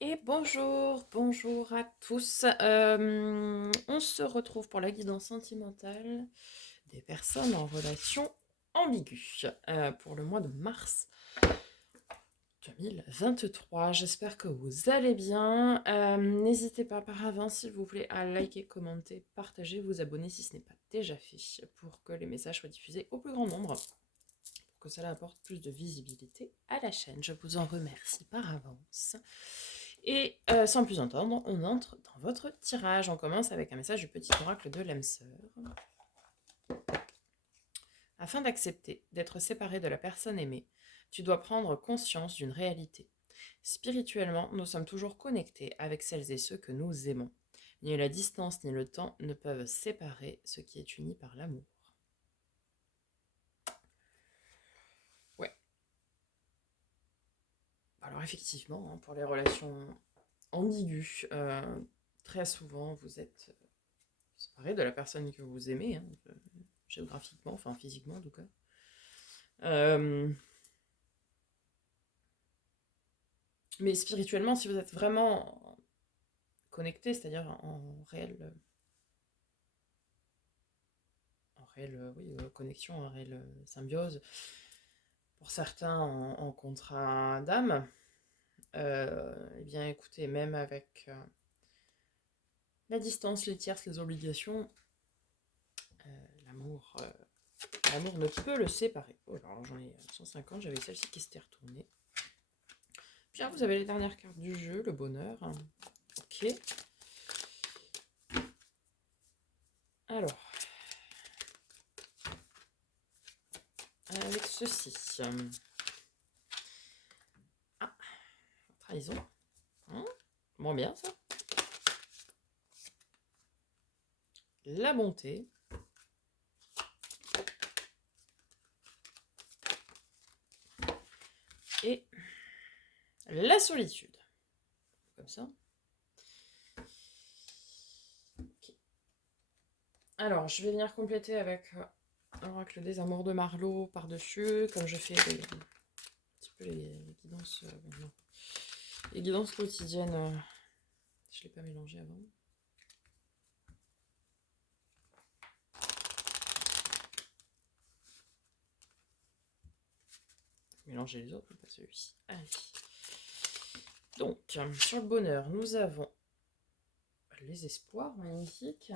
Et bonjour à tous. On se retrouve pour la guidance sentimentale des personnes en relation ambiguë pour le mois de mars 2023. J'espère que vous allez bien. N'hésitez pas par avance, s'il vous plaît, à liker, commenter, partager, vous abonner si ce n'est pas déjà fait pour que les messages soient diffusés au plus grand nombre, pour que cela apporte plus de visibilité à la chaîne. Je vous en remercie par avance. Et sans plus entendre, on entre dans votre tirage. On commence avec un message du petit oracle de l'âme sœur. Afin d'accepter d'être séparé de la personne aimée, tu dois prendre conscience d'une réalité. Spirituellement, nous sommes toujours connectés avec celles et ceux que nous aimons. Ni la distance ni le temps ne peuvent séparer ce qui est uni par l'amour. Ouais. Alors effectivement, pour les relations ambiguës, très souvent vous êtes séparé de la personne que vous aimez, géographiquement, enfin physiquement en tout cas. Mais spirituellement, si vous êtes vraiment connecté, c'est-à-dire connexion, en réelle symbiose, pour certains en contrat d'âme, eh bien écoutez, même avec la distance, les tierces, les obligations, l'amour l'amour ne peut le séparer. Oh, alors j'en ai 150, j'avais celle-ci qui s'était retournée. Bien, vous avez les dernières cartes du jeu, le bonheur. Ok. Alors, avec ceci. Ah, trahison. Bon, bien ça. La bonté. Et la solitude. Comme ça. Okay. Alors, je vais venir compléter avec l'oracle des amours de Marlowe par-dessus, comme je fais un petit peu les guidances, les guidances quotidiennes. Je ne l'ai pas mélangé avant. Mélanger les autres, pas celui-ci. Allez. Donc, sur le bonheur, nous avons les espoirs, magnifiques.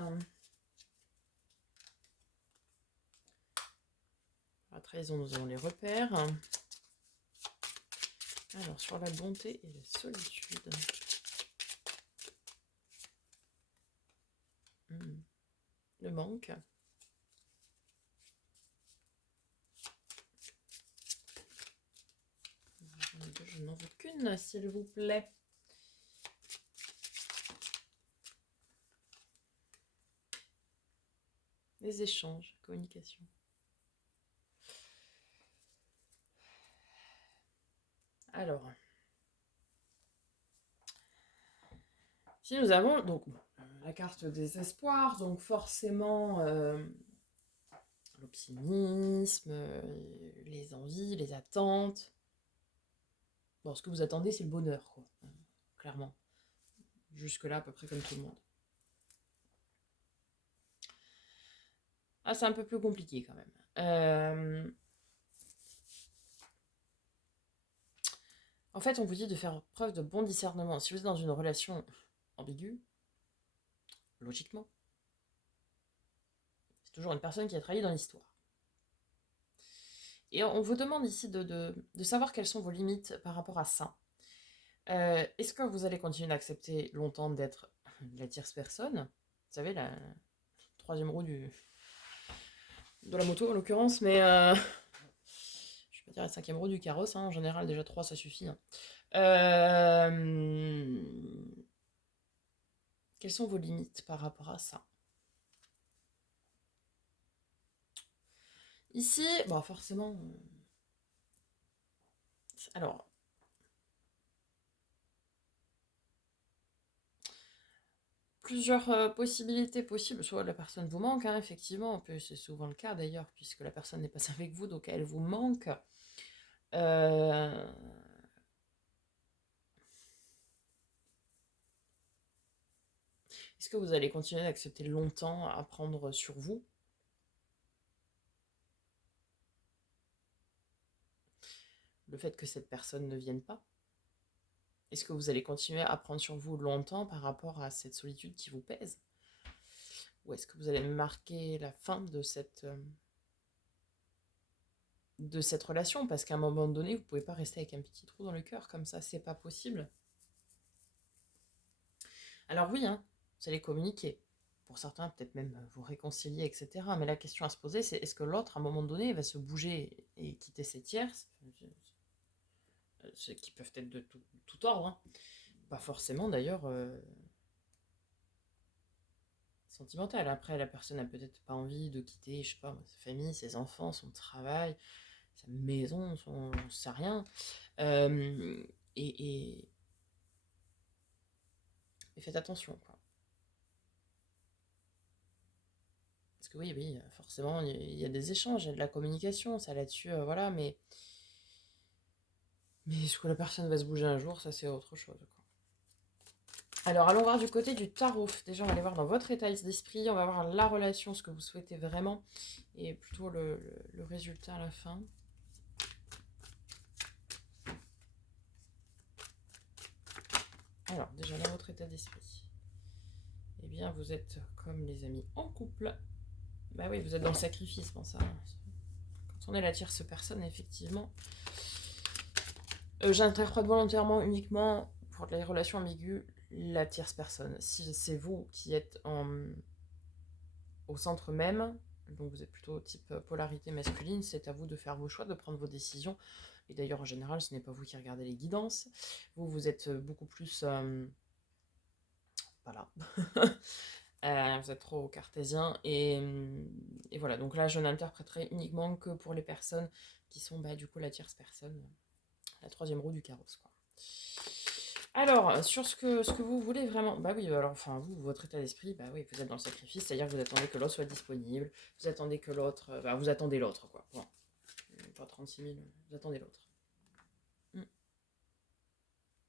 La trahison, nous avons les repères. Alors, sur la bonté et la solitude. Le manque. Je n'en veux qu'une, s'il vous plaît. Les échanges, communication. Alors, si nous avons donc la carte des espoirs, donc forcément l'optimisme, les envies, les attentes. Bon, ce que vous attendez, c'est le bonheur, quoi. Clairement. Jusque-là, à peu près comme tout le monde. Ah, c'est un peu plus compliqué quand même. En fait, on vous dit de faire preuve de bon discernement. Si vous êtes dans une relation ambiguë, logiquement, c'est toujours une personne qui a trahi dans l'histoire. Et on vous demande ici de savoir quelles sont vos limites par rapport à ça. Est-ce que vous allez continuer d'accepter longtemps d'être la tierce personne? Vous savez, la troisième roue de la moto en l'occurrence, mais je vais pas dire la cinquième roue du carrosse, en général déjà 3 ça suffit. Quelles sont vos limites par rapport à ça? Ici, bon, forcément. Alors. Plusieurs possibilités possibles. Soit la personne vous manque, effectivement. C'est souvent le cas d'ailleurs, puisque la personne n'est pas avec vous, donc elle vous manque. Est-ce que vous allez continuer d'accepter longtemps à prendre sur vous? Le fait que cette personne ne vienne pas? Est-ce que vous allez continuer à prendre sur vous longtemps par rapport à cette solitude qui vous pèse? Ou est-ce que vous allez marquer la fin de cette relation? Parce qu'à un moment donné, vous ne pouvez pas rester avec un petit trou dans le cœur comme ça, c'est pas possible. Alors oui, hein, vous allez communiquer. Pour certains, peut-être même vous réconcilier, etc. Mais la question à se poser, c'est est-ce que l'autre, à un moment donné, va se bouger et quitter ses tierces, ce qui peuvent être de tout ordre, hein. Pas forcément d'ailleurs sentimental. Après, la personne n'a peut-être pas envie de quitter, je sais pas, sa famille, ses enfants, son travail, sa maison, j'en sais rien. Euh, et, et, et faites attention, quoi. Parce que oui, forcément, il y a des échanges, il y a de la communication, ça là-dessus, voilà, mais est-ce que la personne va se bouger un jour, ça c'est autre chose, quoi. Alors, allons voir du côté du tarot. Déjà, on va aller voir dans votre état d'esprit, on va voir la relation, ce que vous souhaitez vraiment, et plutôt le résultat à la fin. Alors, déjà, dans votre état d'esprit, eh bien, vous êtes comme les amis en couple. Bah oui, vous êtes dans le sacrifice, bon ça. Quand on est la tierce personne, effectivement. J'interprète volontairement uniquement pour les relations ambiguës la tierce personne. Si c'est vous qui êtes au centre même, donc vous êtes plutôt type polarité masculine, c'est à vous de faire vos choix, de prendre vos décisions. Et d'ailleurs, en général, ce n'est pas vous qui regardez les guidances. Vous êtes beaucoup plus... voilà. Vous êtes trop cartésien. Et voilà, donc là, je n'interpréterai uniquement que pour les personnes qui sont du coup la tierce personne, la troisième roue du carrosse, quoi. Alors, sur ce que vous voulez vraiment, bah oui, alors enfin, vous, votre état d'esprit, bah oui, vous êtes dans le sacrifice, c'est-à-dire que vous attendez que l'autre soit disponible, vous attendez que l'autre, vous attendez l'autre, quoi. Bon, pas 36 000, vous attendez l'autre.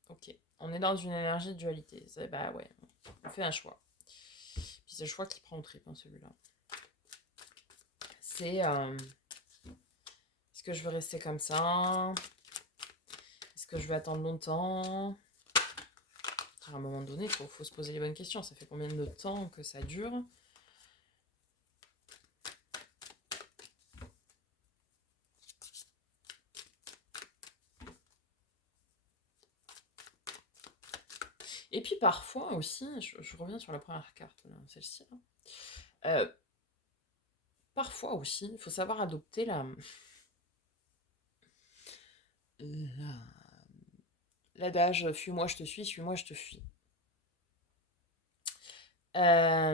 Ok, on est dans une énergie de dualité, bah ouais, on fait un choix. Puis c'est le choix qui prend au trip, hein, celui-là. C'est, est-ce que je veux rester comme ça? Est-ce que je vais attendre longtemps? À un moment donné, il faut se poser les bonnes questions. Ça fait combien de temps que ça dure? Et puis parfois aussi, je reviens sur la première carte, celle-ci. Parfois aussi, il faut savoir adopter l'adage fuis-moi, je te suis, suis-moi, je te fuis. À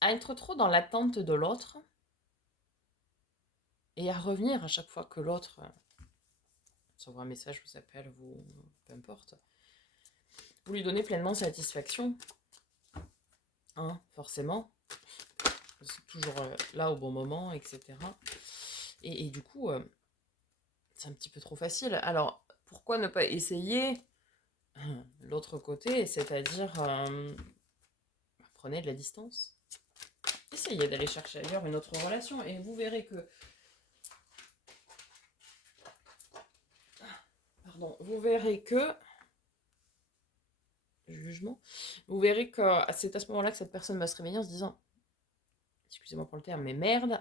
être trop dans l'attente de l'autre et à revenir à chaque fois que l'autre s'envoie un message, vous appelle, peu importe, vous lui donnez pleinement satisfaction, hein, forcément. C'est toujours là au bon moment, etc. Et du coup, c'est un petit peu trop facile. Alors, pourquoi ne pas essayer l'autre côté, c'est-à-dire prenez de la distance. Essayez d'aller chercher ailleurs une autre relation et vous verrez que... Pardon, vous verrez que... Jugement. Vous verrez que c'est à ce moment-là que cette personne va se réveiller en se disant, excusez-moi pour le terme, mais merde,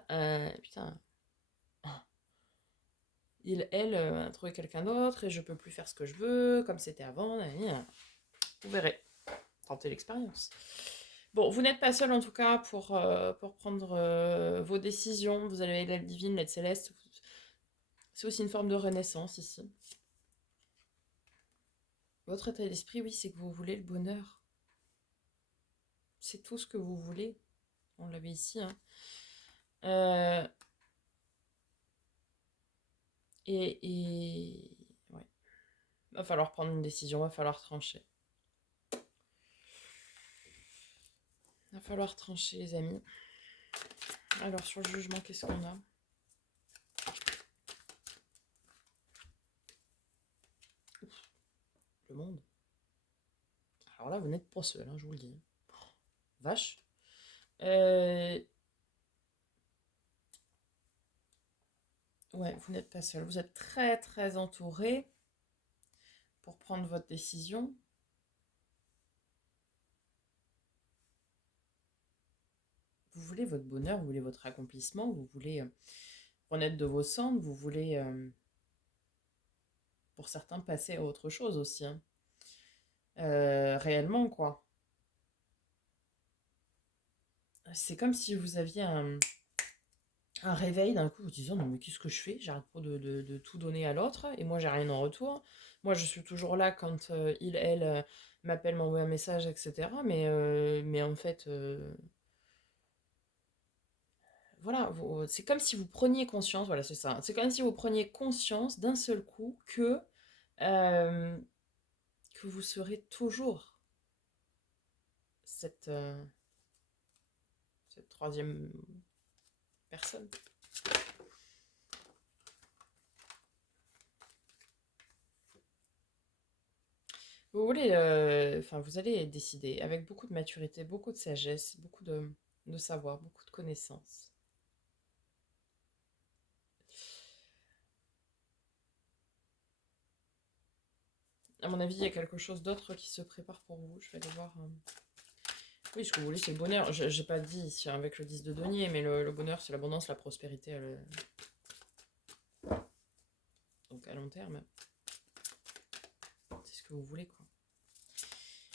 putain, elle a trouvé quelqu'un d'autre et je peux plus faire ce que je veux comme c'était avant. Vous verrez. Tentez l'expérience. Bon, vous n'êtes pas seul en tout cas pour prendre vos décisions. Vous avez l'aide divine, l'aide céleste. C'est aussi une forme de renaissance ici. Votre état d'esprit, oui, c'est que vous voulez le bonheur. C'est tout ce que vous voulez. On l'avait ici, hein. Ouais. Va falloir prendre une décision, va falloir trancher. Va falloir trancher, les amis. Alors, sur le jugement, qu'est-ce qu'on a? Le monde. Alors là, vous n'êtes pas seul, hein, je vous le dis. Vache. Ouais, vous n'êtes pas seul. Vous êtes très très entouré pour prendre votre décision. Vous voulez votre bonheur, vous voulez votre accomplissement, vous voulez renaître de vos cendres, vous voulez, pour certains, passer à autre chose aussi, hein. Réellement, quoi. C'est comme si vous aviez un réveil d'un coup, vous disant non mais qu'est-ce que je fais? J'arrête pas de tout donner à l'autre et moi j'ai rien en retour. Moi je suis toujours là quand il, elle m'appelle, m'envoie un message, etc. Mais en fait, voilà, c'est comme si vous preniez conscience, voilà c'est ça, c'est comme si vous preniez conscience d'un seul coup euh, que vous serez toujours cette, cette troisième personne. Vous voulez, enfin, vous allez décider avec beaucoup de maturité, beaucoup de sagesse, beaucoup de savoir, beaucoup de connaissances. À mon avis, il y a quelque chose d'autre qui se prépare pour vous. Je vais aller voir. Oui, ce que vous voulez, c'est le bonheur. J'ai pas dit ici avec le 10 de denier, mais le bonheur, c'est l'abondance, la prospérité. Donc à long terme, c'est ce que vous voulez, quoi.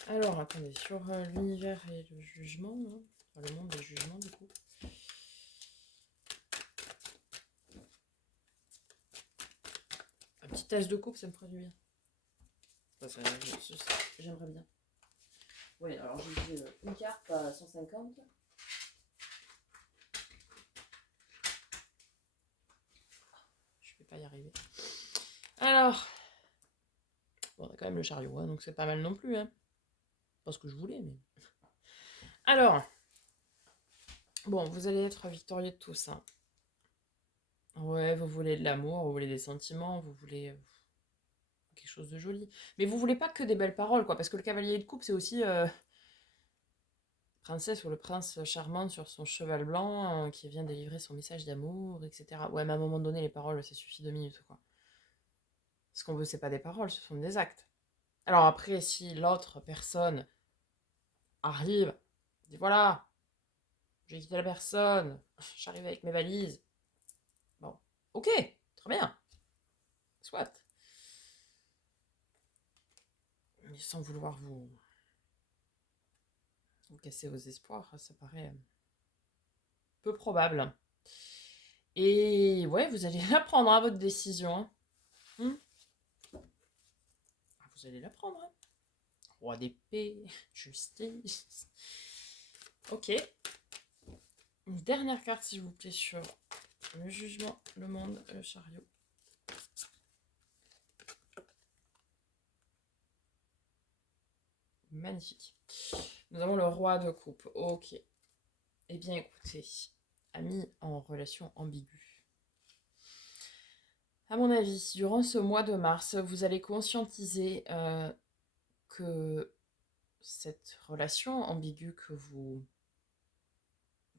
Alors, attendez, sur l'univers et le jugement, hein. Enfin, le monde et le jugement, du coup. Un petit test de coupe, ça me ferait du bien. Enfin, j'aimerais bien. Oui, alors j'ai dit une carte à 150. Je vais pas y arriver. Alors, bon, on a quand même le chariot, hein, donc c'est pas mal non plus, hein. Pas ce que je voulais, mais. Alors, bon, vous allez être victorieux de tout ça. Ouais, vous voulez de l'amour, vous voulez des sentiments, vous voulez quelque chose de joli. Mais vous voulez pas que des belles paroles, quoi, parce que le cavalier de coupe, c'est aussi princesse ou le prince charmant sur son cheval blanc qui vient délivrer son message d'amour, etc. Ouais, mais à un moment donné, les paroles, ça suffit 2 minutes, quoi. Ce qu'on veut, c'est pas des paroles, ce sont des actes. Alors après, si l'autre personne arrive, dit voilà, j'ai quitté la personne, j'arrive avec mes valises. Bon, ok, très bien, soit. Mais sans vouloir vous casser vos espoirs, ça paraît peu probable. Et ouais, vous allez la prendre, hein, votre décision. Hein. Vous allez la prendre. Hein. Roi d'épée, justice. Ok. Une dernière carte, s'il vous plaît, sur le jugement, le monde, le chariot. Magnifique. Nous avons le roi de coupe. Ok. Eh bien, écoutez, amis en relation ambiguë. À mon avis, durant ce mois de mars, vous allez conscientiser que cette relation ambiguë que vous...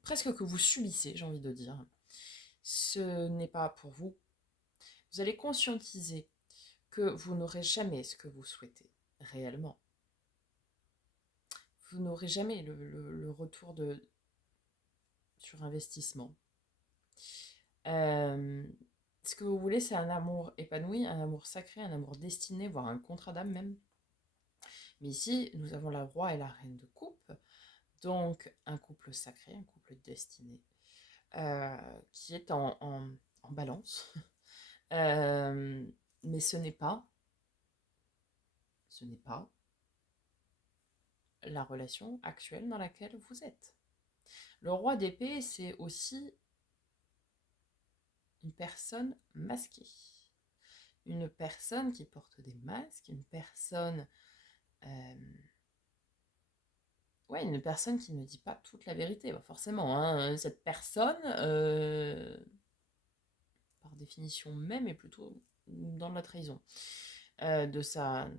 presque que vous subissez, j'ai envie de dire, ce n'est pas pour vous. Vous allez conscientiser que vous n'aurez jamais ce que vous souhaitez réellement. Vous n'aurez jamais le retour sur investissement. Ce que vous voulez, c'est un amour épanoui, un amour sacré, un amour destiné, voire un contrat d'âme même. Mais ici, nous avons la roi et la reine de coupe, donc un couple sacré, un couple destiné, qui est en balance. Mais ce n'est pas la relation actuelle dans laquelle vous êtes. Le roi d'épée, c'est aussi une personne masquée. Une personne qui porte des masques, une personne une personne qui ne dit pas toute la vérité. Bah forcément, hein, cette personne, par définition même, est plutôt dans la trahison de sa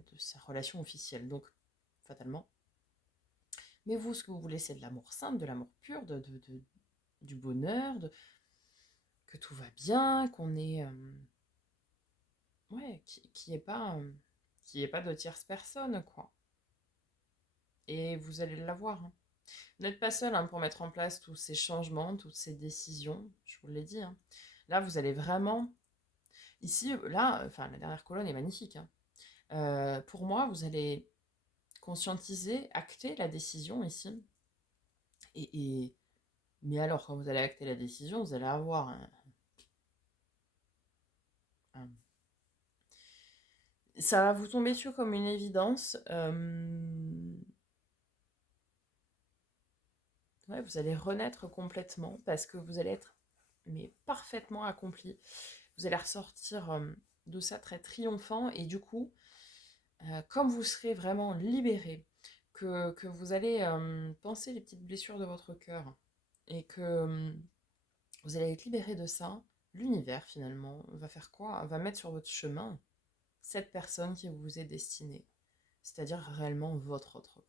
relation officielle. Donc, fatalement, Mais vous, ce que vous voulez, c'est de l'amour simple, de l'amour pur, du bonheur, que tout va bien, qu'on est... ouais, qui est pas... qu'il n'y ait pas de tierce personne, quoi. Et vous allez l'avoir, hein. Vous n'êtes pas seul, hein, pour mettre en place tous ces changements, toutes ces décisions, je vous l'ai dit, hein. Là, vous allez vraiment... Ici, là, enfin, la dernière colonne est magnifique, hein. Pour moi, vous allez conscientiser, acter la décision ici. Et... Mais alors, quand vous allez acter la décision, vous allez avoir un- ça va vous tomber dessus comme une évidence. Ouais, vous allez renaître complètement parce que vous allez être mais parfaitement accompli. Vous allez ressortir de ça très triomphant et du coup, comme vous serez vraiment libéré, que vous allez penser les petites blessures de votre cœur et que vous allez être libéré de ça, l'univers finalement va faire quoi? Va mettre sur votre chemin cette personne qui vous est destinée, c'est-à-dire réellement votre autre corps.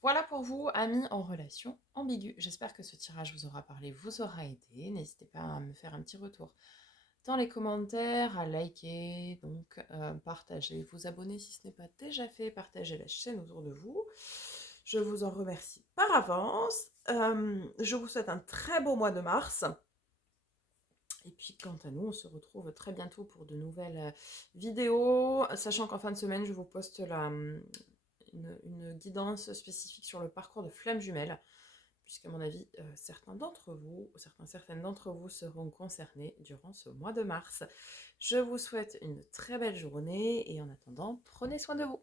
Voilà pour vous, amis en relation ambiguë. J'espère que ce tirage vous aura parlé, vous aura aidé. N'hésitez pas à me faire un petit retour dans les commentaires, à liker, donc partager, vous abonner si ce n'est pas déjà fait, partager la chaîne autour de vous. Je vous en remercie par avance. Je vous souhaite un très beau mois de mars. Et puis quant à nous, on se retrouve très bientôt pour de nouvelles vidéos, sachant qu'en fin de semaine, je vous poste une guidance spécifique sur le parcours de flammes jumelles, puisqu'à mon avis, certaines d'entre vous seront concernés durant ce mois de mars. Je vous souhaite une très belle journée et en attendant, prenez soin de vous.